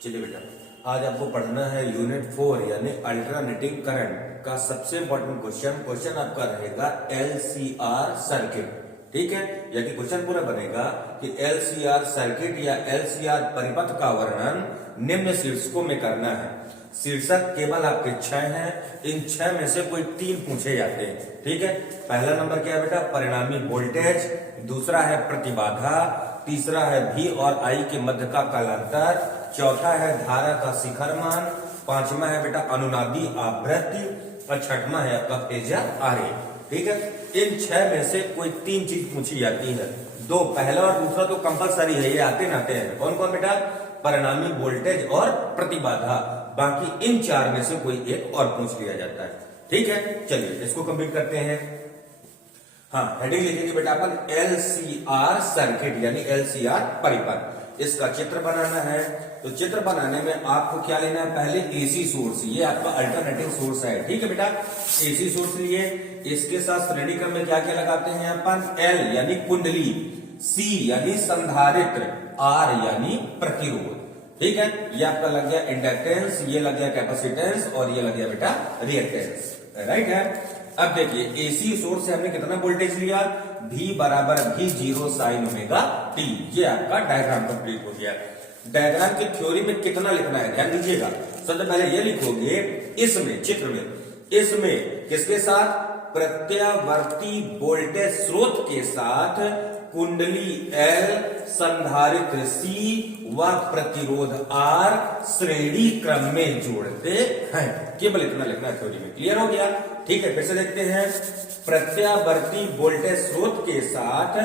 चलिए बेटा, आज आपको पढ़ना है यूनिट 4 यानी अल्टरनेटिंग करंट का सबसे इंपॉर्टेंट क्वेश्चन आपका रहेगा एलसीआर सर्किट। ठीक है, यदि क्वेश्चन पूरा बनेगा कि एलसीआर सर्किट या एलसीआर परिपथ का वर्णन निम्न शीर्षकों में करना है। शीर्षक केवल आपके 6 हैं, इन 6 में से कोई 3 पूछे जाते हैं। ठीक है, पहला नंबर क्या है बेटा, परिणामी वोल्टेज, दूसरा है प्रतिबाधा, तीसरा है V और I के मध्य का कालांतर, चौथा है धारा का शिखर मान, पांचवा है बेटा अनुनादी आवृत्ति और छठवां है आपका फेजर आरेख। ठीक है, इन 6 में से कोई 3 चीज पूछी जाती है। दो, पहला और दूसरा तो कंपलसरी है, ये आते नाते हैं। कौन कौन बेटा, परिणामी वोल्टेज और प्रतिबाधा। बाकी इन 4 में से कोई एक और पूछ लिया जाता है। ठीक है, चलिए इसको कंप्लीट करते हैं। हाँ, हेडिंग लिखेंगे बेटा अपन एलसीआर सर्किट यानी एलसीआर परिपथ। इसका चित्र बनाना है, तो चित्र बनाने में आपको क्या लेना है, पहले एसी सोर्स, ये आपका अल्टरनेटिव सोर्स है। ठीक है बेटा, एसी सोर्स लिए, इसके साथ श्रेणी क्रम में क्या क्या लगाते हैं अपन, एल यानी कुंडली, सी यानी संधारित्र, आर यानी प्रतिरोध। ठीक है, ये आपका लग गया इंडक्टेंस, ये लग गया कैपेसिटेंस और ये लग गया बेटा रिएक्टेंस। राइट है। अब देखिए एसी सोर्स से हमने कितना वोल्टेज लिया, V बराबर V0 साइन ओमेगा t। ये आपका डायग्राम कंप्लीट हो गया। डायग्राम की थ्योरी में कितना लिखना है ध्यान दीजिएगा। सबसे पहले ये लिखोगे इसमें, चित्र में, इसमें किसके साथ, प्रत्यावर्ती वोल्टेज स्रोत के साथ कुंडली L, संधारित्र C व प्रतिरोध R श्रेणी क्रम में जोड़ते हैं। केवल इतना लिखना है थ्योरी में। क्लियर हो गया। ठीक है, फिर से देखते हैं। प्रत्यावर्ती वोल्टेज स्रोत के साथ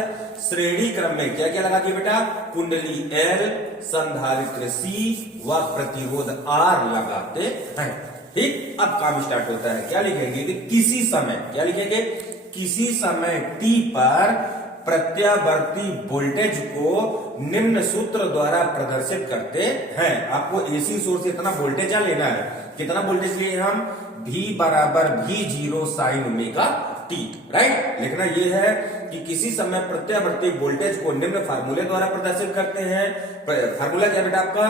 श्रेणी क्रम में क्या क्या लगा दिया बेटा, कुंडली L, संधारित्र C व प्रतिरोध R लगाते हैं। ठीक, अब काम स्टार्ट होता है। क्या लिखेंगे कि किसी समय, क्या लिखेंगे, किसी समय t पर प्रत्यावर्ती वोल्टेज को निम्न सूत्र द्वारा प्रदर्शित करते हैं। आपको एसी सोर्स से इतना वोल्टेज लेना है। कितना वोल्टेज लिए हम, V बराबर V0 sine omega t। Right, लिखना यह है कि किसी समय प्रत्यावर्ती वोल्टेज को निम्न फार्मूले द्वारा प्रदर्शित करते हैं। फार्मूला क्या बेटा आपका,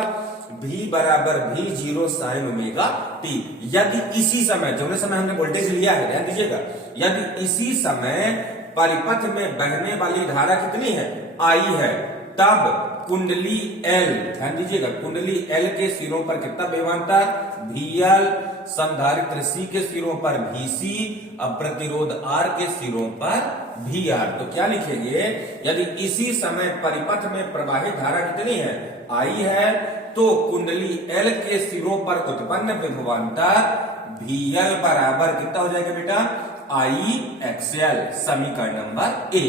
V बराबर V0 साइन ओमेगा t। यदि इसी समय, जो समय हमने वोल्टेज लिया है, ध्यान दीजिएगा, यदि इसी समय परिपथ में बहने वाली धारा कितनी है, I है, तब कुंडली L, ध्यान दीजिएगा, कुंडली L के सिरों पर कितना विभवांतर, VL, संधारित्र C के सिरों पर VC, अब प्रतिरोध R के सिरों पर VR। तो क्या लिखेंगे, यदि इसी समय परिपथ में प्रवाहित धारा कितनी है, I है, तो कुंडली L के सिरों पर उत्पन्न विभवांतर VL बराबर कितना हो जाएगा बेटा, IXL। समीकरण नंबर ए।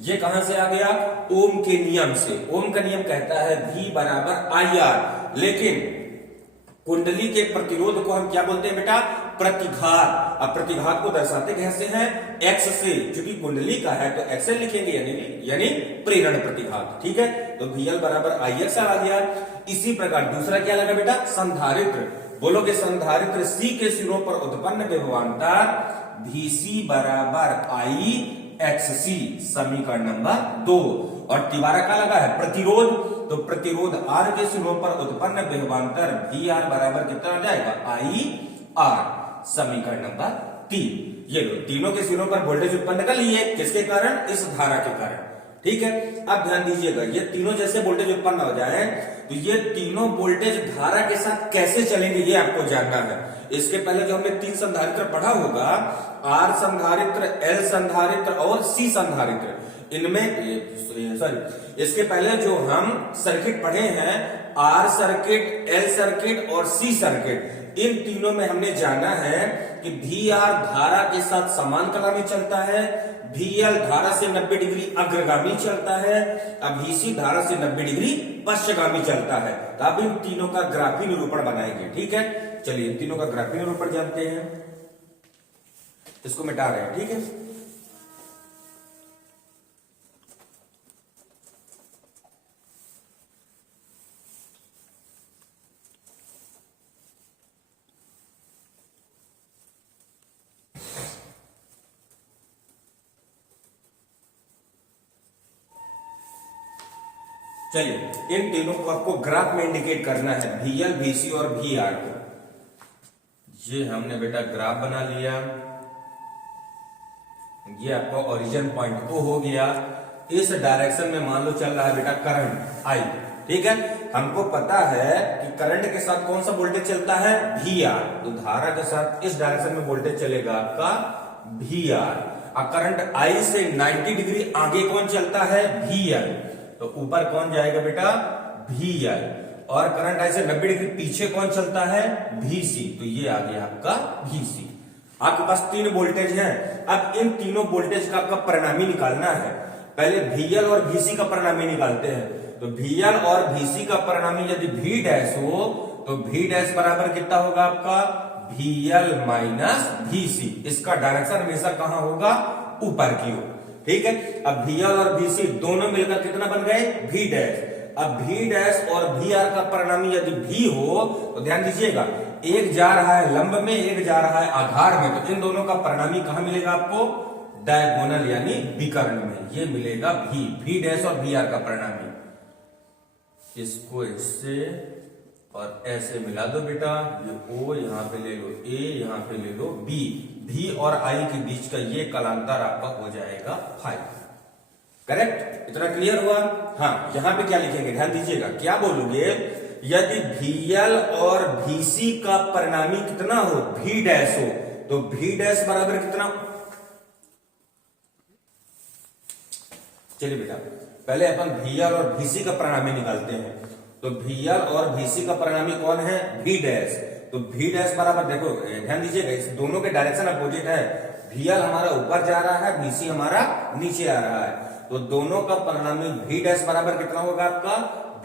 ये कहां से आ गया, ओम के नियम से। ओम का नियम कहता है V बराबर IR, लेकिन कुंडली के प्रतिरोध को हम क्या बोलते हैं बेटा, प्रतिघात। अब प्रतिघात को दर्शाते कैसे हैं, X से, क्योंकि कुंडली का है तो XL लिखेंगे, यानी प्रेरण प्रतिघात। ठीक है, तो VL बराबर IXL आ गया। इसी प्रकार दूसरा क्या लगा बेटा, संधारित्र। बोलोगे संधारित्र C के सिरों पर उत्पन्न विभवांतर VC बराबर IXC। समीकरण नंबर 2। और तिबारा का लगा है प्रतिरोध, तो प्रतिरोध R के सिरों पर उत्पन्न विभवांतर VR बराबर कितना हो जाएगा, IR। समीकरण नंबर 3। ये लो, तीनों के सिरों पर वोल्टेज उत्पन्न कर लिए, किसके कारण, इस धारा के कारण। ठीक है, अब ध्यान दीजिएगा, ये तीनों जैसे वोल्टेज उत्पन्न हो जाए तो ये तीनों वोल्टेज धारा के साथ कैसे चलेंगे ये आपको जानना है। इसके पहले जो हमने 3 संधारित्र पढ़ा होगा, R संधारित्र, L संधारित्र और C संधारित्र, इनमें सॉरी, इसके पहले जो हम सर्किट पढ़े हैं, R सर्किट, L सर्किट और C सर्किट, इन तीनों में हमने जाना है कि VR धारा के साथ समान कला में चलता है, VL धारा से 90 डिग्री अग्रगामी चलता है, अब VC धारा से 90 डिग्री पश्चगामी चलता है। तो अब इन तीनों का ग्राफी निरूपण बनाएंगे। ठीक है, चलिए इन तीनों का ग्राफी निरूपण जानते हैं। इसको मिटा रहे हैं। ठीक है, चलिए इन तीनों को आपको ग्राफ में इंडिकेट करना है, VL, VC और VR को। ये हमने बेटा ग्राफ बना लिया, ये आपका ओरिजिन पॉइंट O हो गया। इस डायरेक्शन में मान लो चल रहा है बेटा करंट I, ठीक है। हमको पता है कि करंट के साथ कौन सा वोल्टेज चलता है, VR, तो धारा के साथ इस डायरेक्शन में वोल्टेज चलेगा आपका VR। और करंट I से 90 डिग्री आगे कौन चलता है, VL, तो ऊपर कौन जाएगा बेटा, VL। और करंट I से 90 डिग्री पीछे कौन चलता है, VC, तो ये आ गया आपका VC। आपके पास 3 वोल्टेज हैं। अब इन तीनों वोल्टेज का आपका परिणामी निकालना है। पहले VL और VC का परिणामी निकालते हैं। तो VL और VC का परिणामी यदि V डैश हो तो V डैश बराबर कितना होगा आपका, VL माइनस VC। इसका डायरेक्शन हमेशा कहां होगा, ऊपर की ओर, ठीक है। अब VL और VC दोनों मिलकर कितना बन गए, V डैश। अब V डैश और VR का परिणामी यदि V हो तो ध्यान दीजिएगा, एक जा रहा है लंब में, एक जा रहा है आधार में, तो इन दोनों का परिणामी कहां मिलेगा आपको, डायगोनल यानी विकर्ण में। ये मिलेगा V डैश और VR का परिणामी। इसको इससे और ऐसे मिला दो बेटा, ये O यहां पे ले लो, A यहां पे ले लो, B, V और I के बीच का ये कलांतर आपका हो जाएगा 5। करेक्ट, इतना क्लियर हुआ। हाँ, यहां पे क्या लिखेंगे, ध्यान दीजिएगा, क्या बोलोगे, यदि VL और VC का परिणामी कितना हो, V डैश हो, तो V डैश बराबर कितना। चलिए बेटा पहले अपन VL और VC का परिणामी निकालते हैं। तो VL और VC का परिणामी कौन है, V डैश। तो V डैश बराबर, देखो ध्यान दीजिएगा, इस दोनों के डायरेक्शन अपोजिट है। VL हमारा ऊपर जा रहा है, VC हमारा नीचे आ रहा है, तो दोनों का परिणामी V डैश बराबर कितना होगा आपका,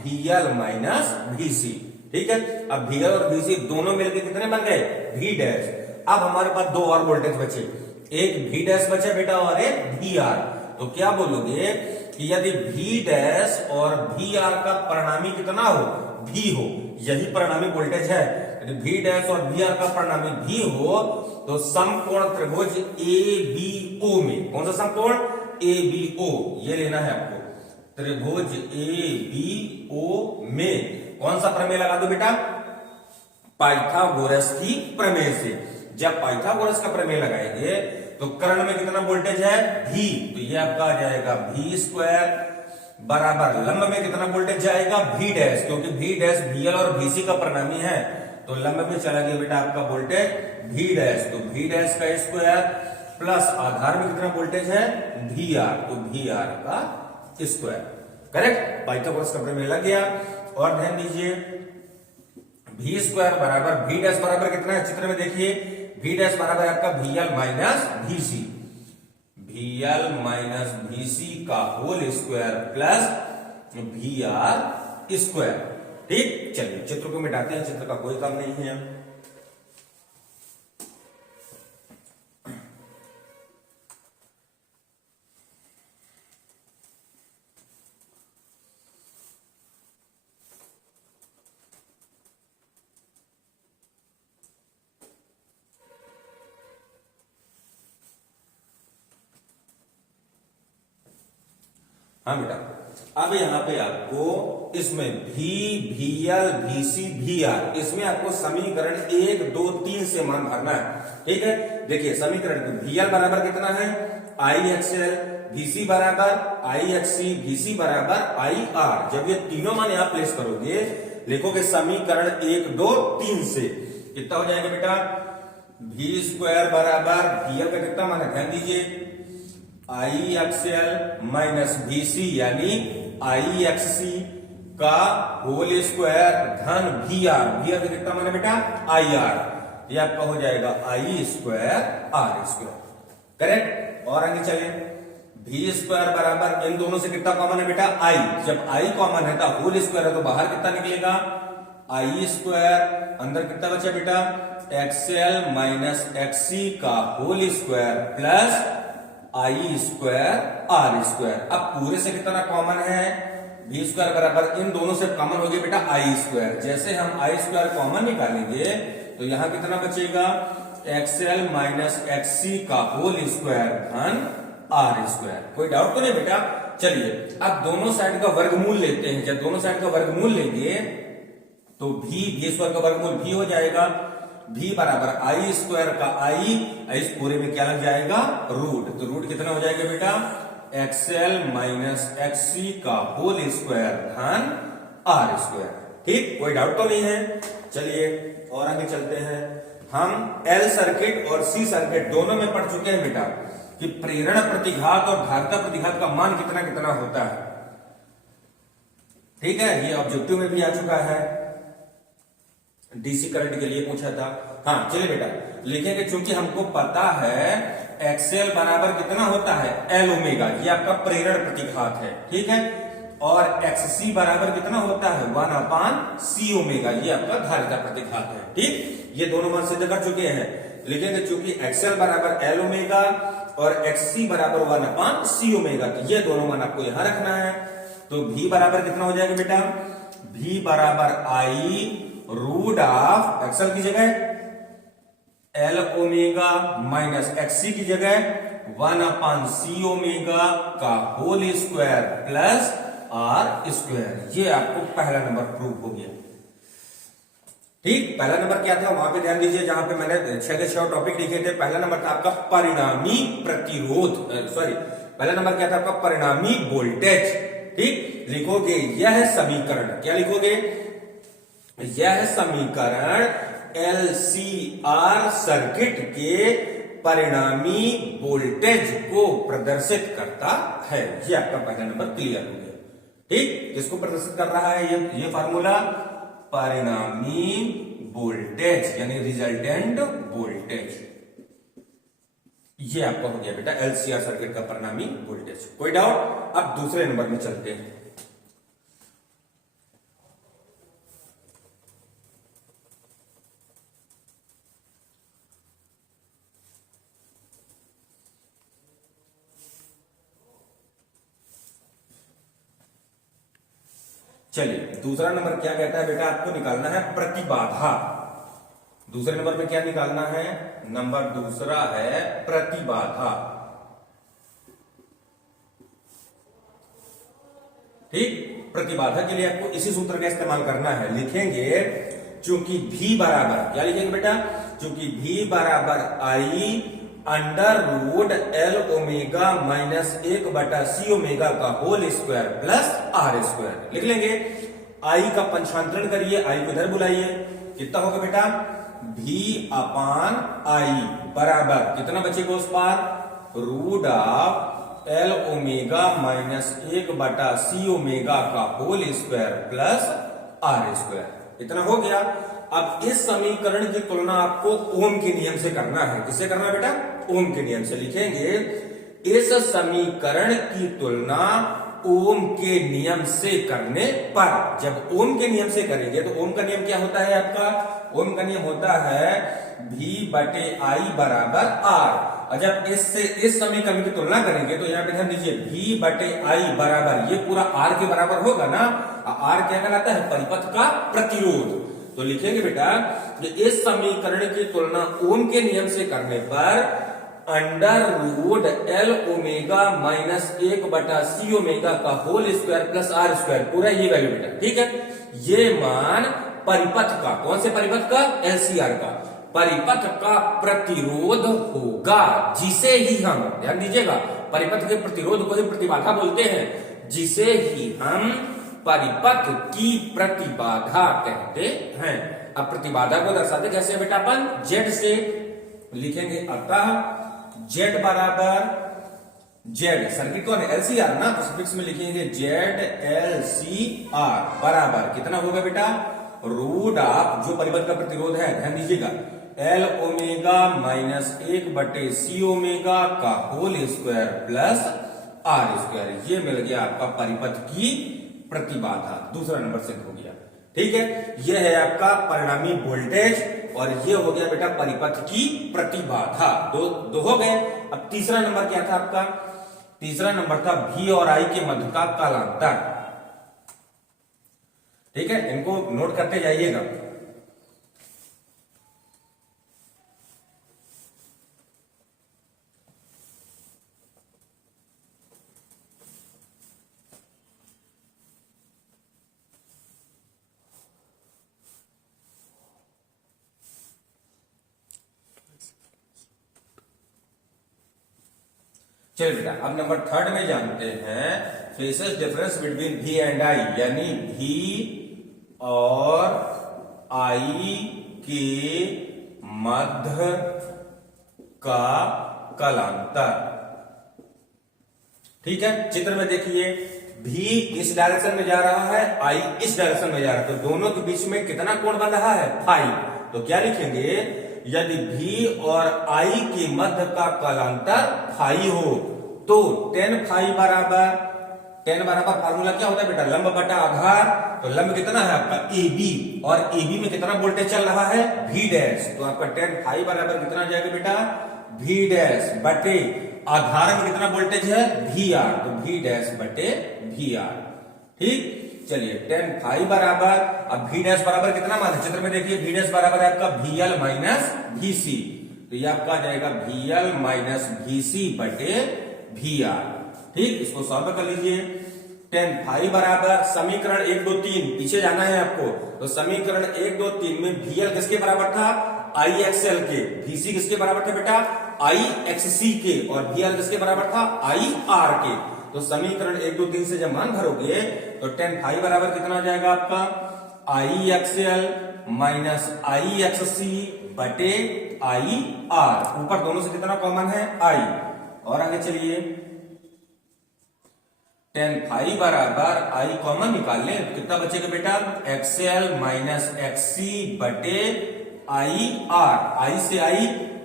VL माइनस VC, ठीक है। अब VL और VC दोनों मिलकर कितने बन गए, V डैश। अब हमारे पास 2 और वोल्टेज बचे, एक V डैश बचा बेटा और एक VR। तो क्या बोलोगे कि यदि V डैश और VR का परिणामी कितना हो, V हो, यही परिणामी वोल्टेज है। यदि V डैश और VR का परिणामी V हो तो समकोण त्रिभुज ABO में, कौन सा समकोण, ABO, ये लेना है आपको, त्रिभुज ABO में कौन सा प्रमेय लगा दो बेटा, पाइथागोरस की प्रमेय से। जब पाइथागोरस का प्रमेय लगाएंगे तो कर्ण में कितना वोल्टेज है, V, तो ये आपका आ जाएगा V स्क्वायर बराबर लंब में कितना वोल्टेज जाएगा, V डैश, क्योंकि V डैश VL और VC का परिणामी है, तो लंब में चला गया बेटा आपका वोल्टेज V डैश। तो V डैश का स्क्वायर प्लस आधार में कितना वोल्टेज है, VR, तो VR का स्क्वायर। करेक्ट, पाइथागोरस का प्रमेय लग गया। और ध्यान दीजिए, V स्क्वायर बराबर V डैश बराबर कितना है, चित्र में देखिए, V डैश बराबर आपका VL minus VC, VL minus VC का whole square plus VR square. ठीक, चलिए चित्र को मिटाते हैं, चित्र का कोई काम नहीं है। हाँ बेटा, अब यहाँ पे आपको इसमें V, VL, VC, VR, इसमें आपको समीकरण 1, 2, 3 से मान भरना है। ठीक है, देखिए समीकरण VL बराबर कितना है, IXL, VC बराबर IXC, VC बराबर IR। जब ये तीनों मान यहाँ प्लेस करोगे, लिखोगे समीकरण 1, 2, 3 से, कितना हो जाएगा बेटा, V स्क्वायर बराबर VL का कितना मान है, ध्यान दीजिए, IXL माइनस VC यानी IXC का होल स्क्वायर धन VR, VR का कितना माना बेटा, IR, ये आपका हो जाएगा I square R square. Correct, और आगे चले, V स्क्वायर बराबर इन दोनों से कितना कॉमन है बेटा, I, जब I कॉमन है तो होल स्क्वायर है तो बाहर कितना निकलेगा, I स्क्वायर, अंदर कितना बचा बेटा, XL माइनस XC का whole square plus I square R square. अब पूरे से कितना कॉमन है, V स्क्वायर बराबर इन दोनों से कॉमन हो गया बेटा I स्क्वायर। जैसे हम I स्क्वायर कॉमन निकालेंगे तो यहां कितना बचेगा, XL माइनस XC का होल स्क्वायर धन R स्क्वायर। कोई डाउट तो नहीं बेटा। चलिए अब दोनों साइड का वर्गमूल लेते हैं। जब दोनों साइड का वर्गमूल लेंगे तो भी स्क्वायर का वर्गमूल भी हो जाएगा। भी बराबर आई स्क्वायर का आई, इस पूरे में क्या लग जाएगा रूट। तो रूट कितना हो जाएगा बेटा एक्सएल माइनस एक्ससी का होल स्क्वायर धन आर स्क्वायर। ठीक, कोई डाउट तो नहीं है। चलिए और आगे चलते हैं। हम एल सर्किट और सी सर्किट दोनों में पढ़ चुके हैं बेटा कि प्रेरण प्रतिघात और धारिता प्रतिघात का मान कितना कितना होता है। ठीक है, ये ऑब्जेक्टिव में भी आ चुका है, डीसी करंट के लिए पूछा था। हाँ चलिए बेटा लिखेंगे, चूंकि हमको पता है एक्सएल बराबर कितना होता है एल ओमेगा, ये आपका प्रेरण प्रतिघात है। ठीक है, और एक्ससी बराबर कितना होता है 1/c ओमेगा, ये आपका धारिता प्रतिघात है। ठीक, ये दोनों मान सिद्ध कर चुके हैं। लिखेंगे चूंकि एक्सएल बराबर एल ओमेगा और एक्ससी बराबर 1/c ओमेगा, तो ये दोनों मान आपको यहां रखना है। तो v बराबर कितना हो जाएगा बेटा, v बराबर आई रूट ऑफ एक्सएल की जगह एल ओमेगा माइनस एक्ससी की जगह 1/c ओमेगा का whole square plus R square. ये आपको पहला नंबर प्रूव हो गया। ठीक, पहला नंबर क्या था वहां पे ध्यान दीजिए, जहां पे मैंने 6 के 6 टॉपिक लिखे थे। पहला नंबर था आपका परिणामी प्रतिरोध, सॉरी पहला नंबर क्या था आपका परिणामी वोल्टेज। ठीक, लिखोगे यह समीकरण, क्या लिखोगे, यह समीकरण एलसीआर सर्किट के परिणामी वोल्टेज को प्रदर्शित करता है। ये आपका पहला नंबर क्लियर हो गया। ठीक, किसको प्रदर्शित कर रहा है ये फार्मूला, परिणामी वोल्टेज यानी रिजल्टेंट वोल्टेज। ये आपका हो गया बेटा एलसीआर सर्किट का परिणामी वोल्टेज। कोई डाउट? अब दूसरे नंबर में चलते हैं। चलिए दूसरा नंबर क्या कहता है बेटा, आपको निकालना है प्रतिबाधा। दूसरे नंबर में क्या निकालना है, नंबर दूसरा है प्रतिबाधा। ठीक, प्रतिबाधा के लिए आपको इसी सूत्र का इस्तेमाल करना है। लिखेंगे चूंकि V बराबर, क्या लिखेंगे बेटा, चूंकि V बराबर I under root L omega minus 1/c omega का whole square plus R square. लिख लेंगे, आई का पंचांतरण करिए, आई को इधर बुलाइए, कितना होगा बेटा V/I बराबर कितना बचेगा उस पार, root of L omega minus 1/c omega का whole square plus R square. इतना हो गया। अब इस समीकरण की तुलना आपको ओम के नियम से करना है। किससे करना है बेटा, ओम के नियम से। लिखेंगे इस समीकरण की तुलना ओम के नियम से करने पर। जब ओम के नियम से करेंगे तो ओम का नियम क्या होता है आपका, ओम का नियम होता है V/I बराबर R। और जब इससे इस समीकरण की तुलना करेंगे तो यहां पे ध्यान दीजिए V/I बराबर, ये पूरा R के बराबर होगा ना। R क्या कहलाता है, परिपथ का प्रतिरोध। तो लिखेंगे बेटा कि इस समीकरण की तुलना ओम के नियम से करने पर under root L omega minus 1/c omega का whole square plus R square, पूरा ये वैल्यू बेटा। ठीक है, ये मान परिपथ का, कौन से परिपथ का, एलसीआर का परिपथ का प्रतिरोध होगा, जिसे ही हम, ध्यान दीजिएगा, परिपथ के प्रतिरोध को ही प्रतिबाधा बोलते हैं, जिसे ही हम परिपथ की प्रतिबाधा कहते हैं। अब प्रतिबाधा को दर्शाते कैसे बेटा, अपन जेड से लिखेंगे। अतः जेड बराबर, जेड सर्किट कौन है, एलसीआर ना, तो सफिक्स में लिखेंगे जेड एलसीआर बराबर कितना होगा बेटा, रूट ऑफ जो परिपथ का प्रतिरोध है, ध्यान दीजिएगा, L omega minus 1/c omega का whole square plus R square. ये मिल गया आपका परिपथ की प्रतिबाधा। दूसरा नंबर सिद्ध हो गया। ठीक है, यह है आपका परिणामी वोल्टेज और ये हो गया बेटा परिपथ की प्रतिबाधा। दो हो गए। अब तीसरा नंबर क्या था आपका, तीसरा नंबर था V और I के मध्य का कालांतर। ठीक है, इनको नोट करते जाइएगा। चलिए बेटा अब नंबर थर्ड में जानते हैं faces difference between V and I, यानी V और I के मध्य का कलांतर। ठीक है, चित्र में देखिए V इस डायरेक्शन में जा रहा है, I इस डायरेक्शन में जा रहा है, तो दोनों के बीच में कितना कोण बन रहा है? फाई। तो क्या लिखेंगे? यदि V और I के मध्य का कलांतर फाई हो तो tan फाई बराबर फार्मूला क्या होता है बेटा? लंब बटा आधार। तो लंब कितना है आपका? AB, और AB में कितना वोल्टेज चल रहा है? V dash. तो आपका tan फाई बराबर कितना जाएगा बेटा? V डैश बटे आधार में कितना वोल्टेज है? VR, तो V डैश बटे VR। ठीक, चलिए tan फाई बराबर, अब V डैश बराबर कितना मान है? चित्र में देखिए V डैश बराबर है आपका VL माइनस VC, तो ये आपका आ जाएगा VL माइनस VC बटे VR। ठीक, इसको सॉल्व कर लीजिए। tan फाई बराबर समीकरण 1 2 3 पीछे जाना है आपको, तो समीकरण 1 2 3 में VL किसके बराबर था? IXL के। VC किसके बराबर था बेटा? IXC के। और VL किसके बराबर था? IR के। तो समीकरण 1 2 3 से जब मान भरोगे तो tan फाई बराबर कितना आ जाएगा आपका? IXL माइनस IXC बटे IR। ऊपर दोनों से कितना कॉमन है? I। और आगे चलिए, tan फाई बराबर I कॉमन निकाल लें तो कितना बचेगा बेटा? XL माइनस XC बटे IR। I से I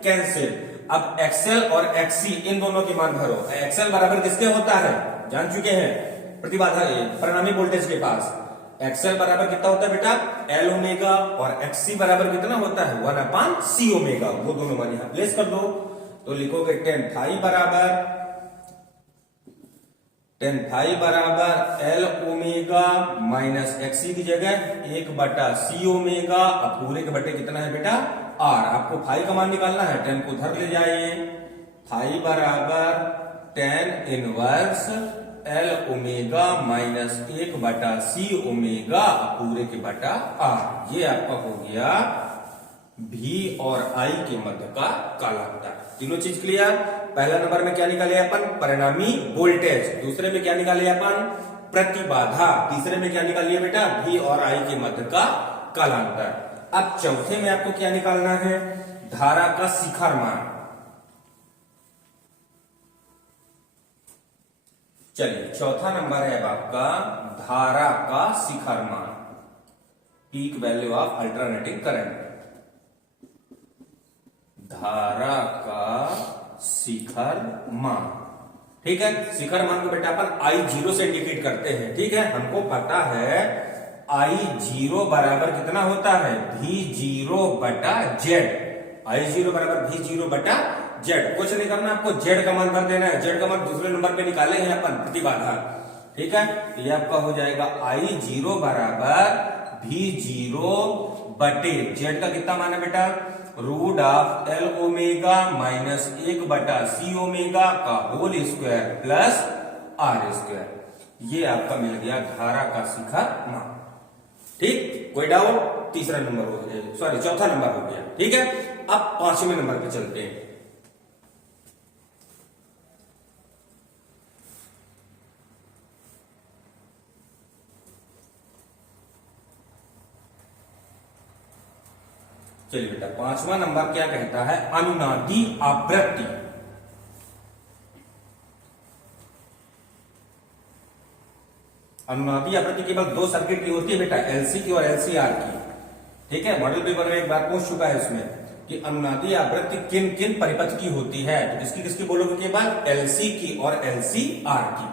कैंसिल। अब XL और XC इन दोनों की मान भरो। XL बराबर किसके होता है? जान चुके हैं, प्रतिबाधा परिणामी वोल्टेज के पास। XL बराबर कितना होता है बेटा? L ओमेगा, और XC बराबर कितना होता है? 1/C omega. वो दोनों मान यहां प्लेस कर दो, तो लिखोगे tan फाई बराबर L ओमेगा माइनस XC की जगह 1/C ओमेगा, अब पूरे के बटे कितना है बेटा? R। आपको फाई का मान निकालना है, tan को उधर ले जाइए। फाई बराबर tan inverse L omega minus 1/C omega पूरे के बटा R। ये आपका हो गया V और I के मध्य का कालांतर। तीनों चीज क्लियर? पहला नंबर में क्या निकाले अपन? परिणामी वोल्टेज। दूसरे में क्या निकाले अपन? प्रतिबाधा। तीसरे में क्या निकाल लिया बेटा? V और I के मध्य का कालांतर। अब चौथे में आपको क्या निकालना है? धारा का शिखर मान। चलिए चौथा नंबर है अब आपका धारा का शिखर मान, peak value of alternating current. धारा का शिखर मान, ठीक है। शिखर मान को बेटा अपन I0 से इंडिकेट करते हैं, ठीक है। हमको पता है I0 बराबर कितना होता है? V0 बटा Z। I0 बराबर V0 बटा Z। कुछ नहीं करना, आपको Z का मान भर देना है। Z का मान दूसरे नंबर पे निकाले हैं अपन, प्रतिबाधा, ठीक है। ये आपका हो जाएगा I0 बराबर V0 बटे Z का कितना मान है बेटा? Root of L omega minus 1/C omega का whole square plus R square. ये आपका मिल गया धारा का शिखर मान, ठीक। कोई डाउट? तीसरा नंबर हो गया, सॉरी चौथा नंबर हो गया, ठीक है। अब पांचवें नंबर पे चलते हैं। चलिए बेटा पांचवा नंबर क्या कहता है? अनुनादी आवृत्ति। अनुनादी आवृत्ति केवल दो सर्किट की होती है बेटा, एलसी की और एलसीआर की, ठीक है। मॉडल पेपर में एक बार पूछ चुका है इसमें कि अनुनादी आवृत्ति किन किन परिपथ की होती है, तो किसकी किसकी बोलोगे के बाद? एलसी की और एलसीआर की,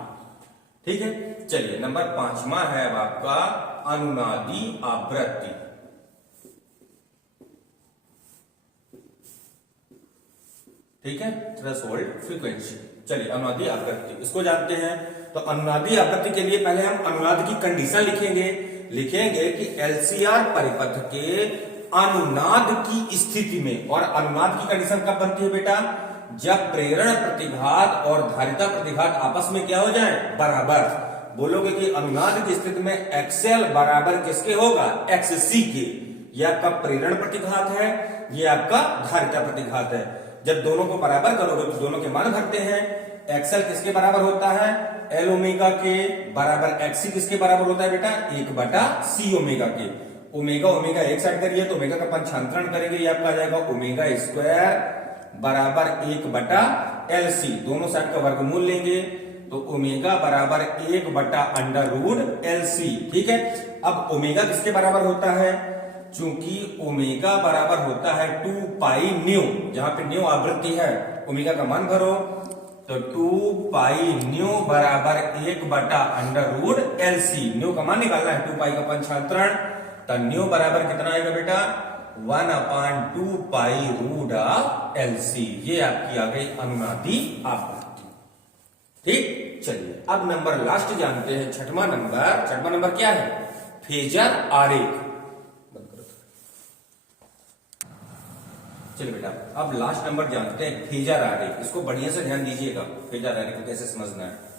ठीक है। चलिए नंबर पांचवा है अब आपका अनुनादी आवृत्ति। ठीक है, थ्रेशोल्ड फ्रीक्वेंसी। चलिए अनुनादी आवृत्ति इसको जानते हैं। तो अनुनादी आवृत्ति के लिए पहले हम अनुनाद की कंडीशन लिखेंगे कि एलसीआर परिपथ के अनुनाद की स्थिति में, और अनुनाद की कंडीशन कब बनती है बेटा? जब प्रेरण प्रतिघात और धारिता प्रतिघात आपस में क्या हो जाए? बराबर। बोलोगे कि अनुनाद की स्थिति में एक्सएल बराबर किसके होगा? एक्ससी के। यह आपका प्रेरण प्रतिघात है, यह आपका धारिता प्रतिघात है। जब दोनों को बराबर करोगे तो दोनों के मान भरते हैं। एक्सएल किसके बराबर होता है, एल ओमेगा के बराबर, एक्सी किसके बराबर होता है बेटा, 1/c ओमेगा के। ओमेगा ओमेगा एक साइड करिए तो ओमेगा का पंचांतरण करेंगे, ये आपका आ जाएगा ओमेगा स्क्वायर बराबर 1/LC, दोनों साइड का वर्गमूल लेंगे तो ओमेगा बराबर 1/√LC। ठीक है, अब ओमेगा किसके बराबर होता है, चूंकि ओमेगा बराबर होता है 2 पाई न्यू, जहां पे न्यू आवृत्ति है, ओमेगा का मान भरो तो 2 पाई न्यू बराबर 1/√LC। न्यू का मान निकालना है, 2 पाई का पंचांतरण, तो न्यू बराबर कितना आएगा बेटा, 1/2 पाई रूट ऑफ LC। ये आपकी आ गई अनुनादी आवृत्ति। ठीक, चलिए अब नंबर लास्ट जानते हैं, छठवां नंबर। छठवां नंबर क्या है, फेजर आरेख। चलिए बेटा अब लास्ट नंबर जानते हैं, फेजर आरेख। इसको बढ़िया से ध्यान दीजिएगा, फेजर आरेख को कैसे समझना है।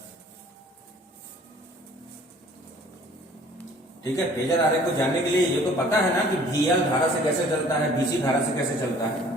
ठीक है, फेजर आरेख को जानने के लिए ये तो पता है ना कि VL धारा से कैसे चलता है, BC धारा से कैसे चलता है।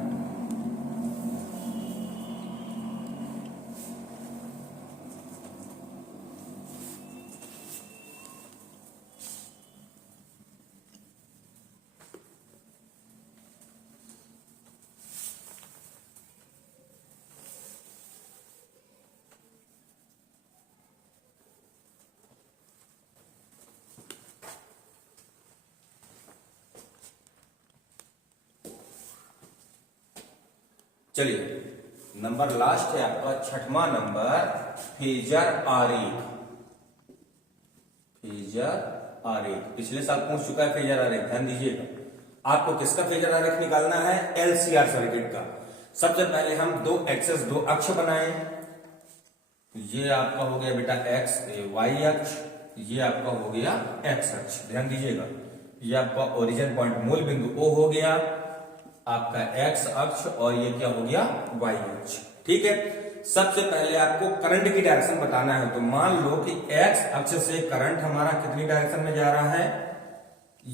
चलिए नंबर लास्ट है आपका छठवां नंबर, फेजर आरेख। फेजर आरेख पिछले साल पूछ चुका है फेजर आरेख, ध्यान दीजिएगा। आपको किसका फेजर आरेख निकालना है, LCR सर्किट का। सबसे पहले हम दो एक्सेस, दो अक्ष बनाए। ये आपका हो गया बेटा एक्स Y अक्ष, ये आपका हो गया एक्स अक्ष। ध्यान दीजिएगा, ये आपका ओरिजिन पॉइंट मूल बिंदु O हो गया, आपका एक्स अक्ष, और ये क्या हो गया, वाई अक्ष। ठीक है, सबसे पहले आपको करंट की डायरेक्शन बताना है। तो मान लो कि एक्स अक्ष से करंट हमारा कितनी डायरेक्शन में जा रहा है,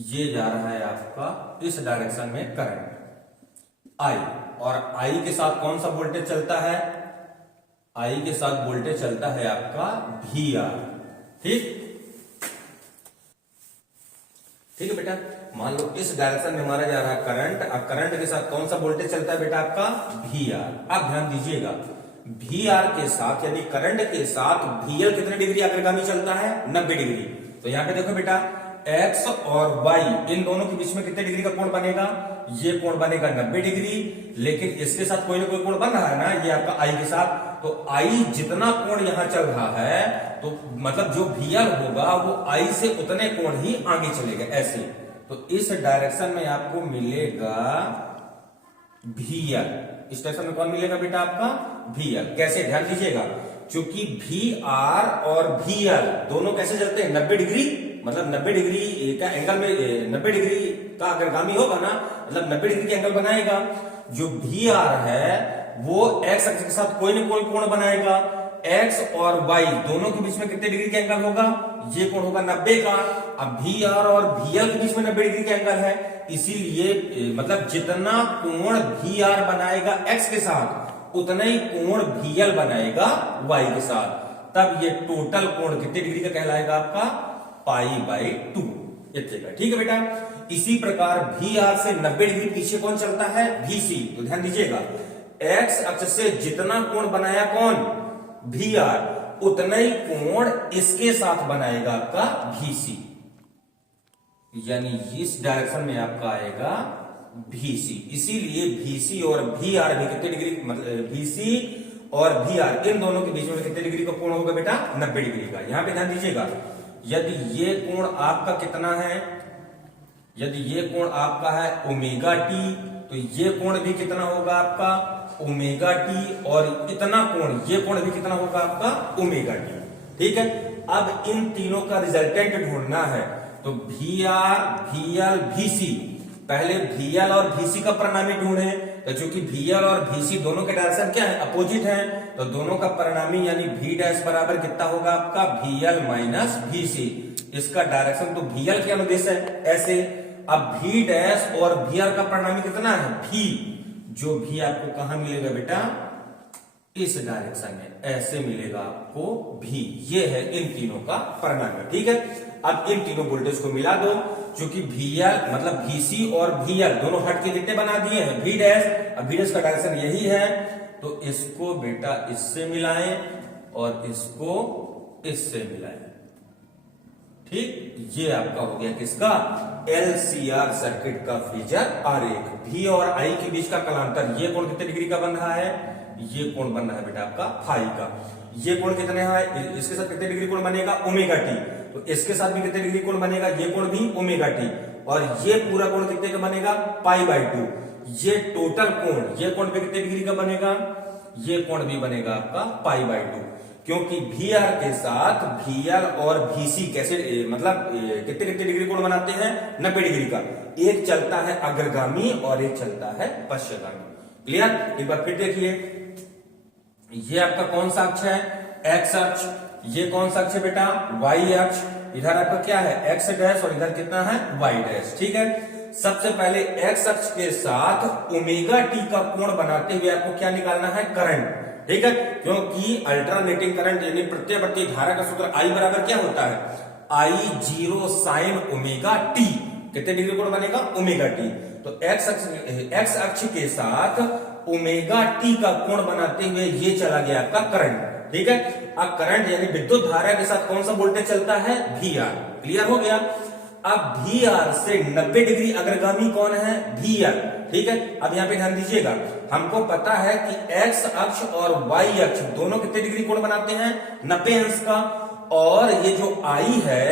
ये जा रहा है आपका इस डायरेक्शन में करंट आई, और आई के साथ कौन सा वोल्टेज चलता है, आई के साथ वोल्टेज चलता है आपका VR। ठीक ठीक है बेटा, मान लो इस डायरेक्शन में हमारा जा रहा है करंट, अब करंट के साथ कौन सा वोल्टेज चलता है बेटा, आपका VR। अब ध्यान दीजिएगा, VR के साथ यानी करंट के साथ VL कितने डिग्री अग्रगामी चलता है, 90 डिग्री। तो यहां पे देखो बेटा, X और Y इन दोनों के बीच में कितने डिग्री का कोण बनेगा, ये कोण बनेगा 90 डिग्री। लेकिन इसके साथ कोई ना कोई कोण बन रहा है ना, ये आपका I के साथ। तो I जितना कोण यहां चल रहा है, तो मतलब जो VL होगा वो I से उतने कोण ही आगे चलेगा, ऐसे। तो इस डायरेक्शन में आपको मिलेगा VL। इस डायरेक्शन में कौन मिलेगा बेटा, आपका VL। कैसे, ध्यान दीजिएगा, क्योंकि VR और VL दोनों कैसे चलते हैं, 90 डिग्री, मतलब 90 डिग्री का एंगल में 90 डिग्री का अग्रगामी होगा ना, मतलब 90 डिग्री का एंगल बनाएगा। जो VR है वो एक्स अक्ष के साथ कोई ना कोई कोण बनाएगा। एक्स और वाई दोनों के बीच में कितने डिग्री का एंगल होगा, ये कोण होगा 90 का। अब VR और VL के बीच में 90 डिग्री का एंगल है, इसीलिए मतलब जितना कोण VR बनाएगा एक्स के साथ, उतना ही कोण VL बनाएगा वाई के साथ। तब ये टोटल कोण कितने डिग्री का कहलाएगा, आपका π/2 इतने का। ठीक है बेटा, इसी प्रकार VR से 90 डिग्री पीछे कौन चलता है, VC। तो ध्यान दीजिएगा, एक्स अक्ष से जितना कोण बनाया कौन, VR, उतना ही कोण इसके साथ बनाएगा आपका VC। यानी इस डायरेक्शन में आपका आएगा VC। इसीलिए VC और VR भी कितने डिग्री, मतलब VC और VR इन दोनों के बीच में कितने डिग्री का कोण होगा बेटा, 90 डिग्री का। यहां पे ध्यान दीजिएगा, यदि ये कोण आपका कितना है, यदि ये कोण आपका है ओमेगा टी, तो ये कोण भी कितना होगा आपका ओमेगा टी, और इतना कोण, ये कोण भी कितना होगा आपका ओमेगा टी। ठीक है, अब इन तीनों का रिजल्टेंट ढूंढना है। तो VR, VL, VC, पहले VL और VC का परिणामी ढूंढे। तो चूंकि VL और VC दोनों के डायरेक्शन क्या है, अपोजिट है, तो दोनों का परिणामी यानी V डैश बराबर कितना होगा आपका VL माइनस VC। इसका डायरेक्शन तो VL के अनुदेश है, ऐसे। अब V डैश और VR का परिणामी कितना है, V, जो भी आपको कहां मिलेगा बेटा, इस डायरेक्शन में ऐसे मिलेगा आपको भी। ये है इन तीनों का परिणाम, ठीक है। अब इन तीनों वोल्टेज को मिला दो, क्योंकि VL मतलब VC और VL दोनों हट के कितने बना दिए हैं V डैश। अब V डैश का डायरेक्शन यही है, तो इसको बेटा इससे मिलाएं और इसको इससे मिलाएं, ठीक। ये आपका हो गया किसका, LCR सर्किट का फेजर आरेख। V और I के बीच का कलांतर, ये कोण कितने डिग्री का बन रहा है, ये कोण बन रहा है बेटा आपका फाई का। ये कोण कितने है, इसके साथ कितने डिग्री कोण बनेगा, ओमेगा टी। तो इसके साथ भी कितने डिग्री कोण बनेगा, ये कोण भी ओमेगा टी। और ये पूरा कोण कितने का बनेगा, π/2। ये टोटल कोण, ये कोण पे कितने डिग्री का बनेगा, ये कोण भी बनेगा आपका π/2। क्योंकि VR के साथ VL और VC कैसे मतलब कितने कितने डिग्री कोण बनाते हैं, 90 डिग्री का। एक चलता है अग्रगामी और एक चलता है पश्चगामी। क्लियर। एक बार फिर देखिए, ये आपका कौन सा अक्ष है, एक्स अक्ष। ये कौन सा अक्ष है बेटा, वाई अक्ष। इधर आपका क्या है, एक्स डैश, और इधर कितना है, वाई डैश, ठीक है। सबसे पहले एक्स अक्ष के साथ ओमेगा टी का कोण बनाते हुए आपको क्या निकालना है, करंट, ठीक है। क्योंकि अल्टरनेटिंग करंट यानी प्रत्यावर्ती धारा का सूत्र I बराबर क्या होता है, I0 साइन ओमेगा टी। कितने डिग्री कोण बनेगा, ओमेगा टी। तो एक्स अक्ष के साथ ओमेगा टी का कोण बनाते हुए ये चला गया आपका करंट, ठीक है। अब करंट यानी विद्युत धारा के साथ कौन सा वोल्टेज चलता है, VR। क्लियर हो गया। अब VR से 90 डिग्री अग्रगामी कौन है, VL, ठीक है। अब यहां पे ध्यान दीजिएगा, हमको पता है कि एक्स अक्ष और वाई अक्ष दोनों कितने डिग्री कोण बनाते हैं, 90 अंश का। और ये जो I है,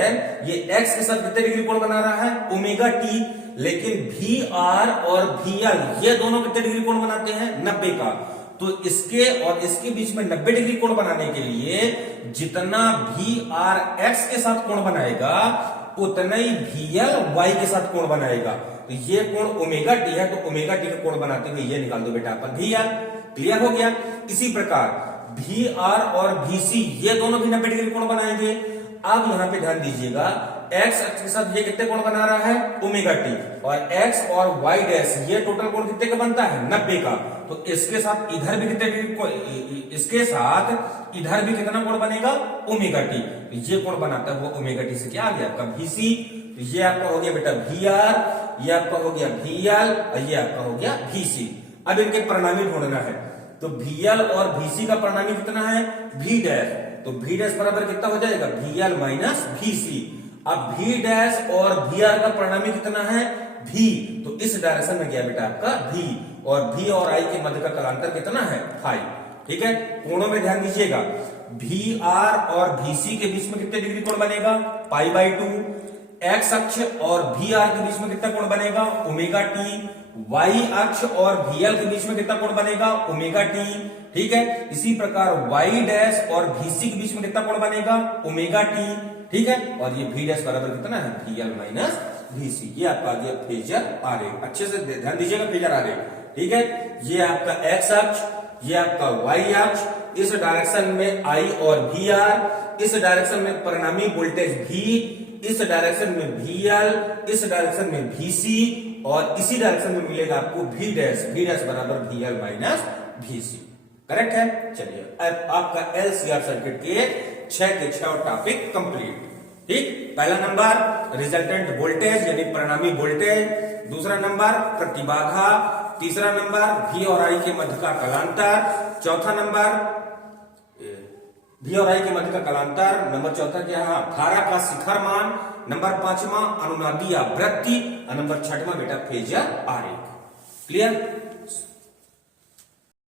ये एक्स के साथ कितने डिग्री कोण बना रहा है, ओमेगा टी। लेकिन VR और VL ये दोनों कितने डिग्री कोण बनाते हैं, 90 का। तो इसके और इसके बीच में 90 डिग्री कोण बनाने के लिए जितना VR x के साथ कोण बनाएगा, उतना ही VL y के साथ कोण बनाएगा। तो ये कोण ओमेगा टी है, तो ओमेगा टी का कोण बनाते हुए ये निकाल दो बेटा अपन VL। क्लियर हो गया। इसी प्रकार VR और VC ये दोनों भी 90 डिग्री कोण बनाएंगे। अब यहां पे ध्यान दीजिएगा, एक्स अक्ष के साथ ये कितने कोण बना रहा है, ओमेगा टी। और एक्स और वाई डैश ये टोटल कोण कितने का बनता है, 90 का। तो इसके साथ इधर भी कितने डिग्री, इसके साथ इधर भी कितना कोण बनेगा, ओमेगा टी। ये कोण बनाता है वो ओमेगा टी से क्या आ गया आपका VC। तो ये आपका हो गया बेटा VR, ये आपका हो गया VL, और ये आपका हो गया VC। अब इनके परिणामी ढूंढना है, तो VL और VC का परिणामी कितना है, V डैश। तो V डैश बराबर कितना हो जाएगा, VL माइनस VC। अब V डैश और VR का परिणामी कितना है, V। तो इस डायरेक्शन में गया बेटा आपका V, और V और I के मध्य का कलांतर कितना है, फाई, ठीक है। कोणों में ध्यान दीजिएगा, VR और VC के बीच में कितने डिग्री कोण बनेगा, π/2। एक्स अक्ष और VR के बीच में कितना कोण बनेगा, ओमेगा टी। वाई अक्ष और VL के बीच में कितना कोण बनेगा, ओमेगा टी, ठीक है। इसी प्रकार वाई डैश और VC के बीच में कितना कोण बनेगा, ओमेगा टी, ठीक है। और ये V डैश बराबर कितना है, VL माइनस VC। ये आपका आ गया फेजर आरेख। अच्छे से ध्यान दीजिएगा, फेजर आरेख, ठीक है। ये आपका एक्स अक्ष, ये आपका वाई अक्ष, इस डायरेक्शन में I और VR, इस डायरेक्शन में परिणामी वोल्टेज V, इस डायरेक्शन में VL, इस डायरेक्शन में VC, और इसी डायरेक्शन में मिलेगा आपको V डैश बराबर VL माइनस VC। करेक्ट है। चलिए अब आपका LCR सर्किट के 6 के 6 टॉपिक कंप्लीट, ठीक। पहला नंबर रिजल्टेंट वोल्टेज यानी परिणामी वोल्टेज, दूसरा नंबर प्रतिबाधा, तीसरा नंबर V और I के मध्य का कलांतर, चौथा नंबर V और I के मध्य का कलांतर, नंबर चौथा क्या है, धारा का शिखर मान, नंबर 5वां अनुनादी आवृत्ति, और नंबर 6वां बेटा फेजर आरेख। क्लियर।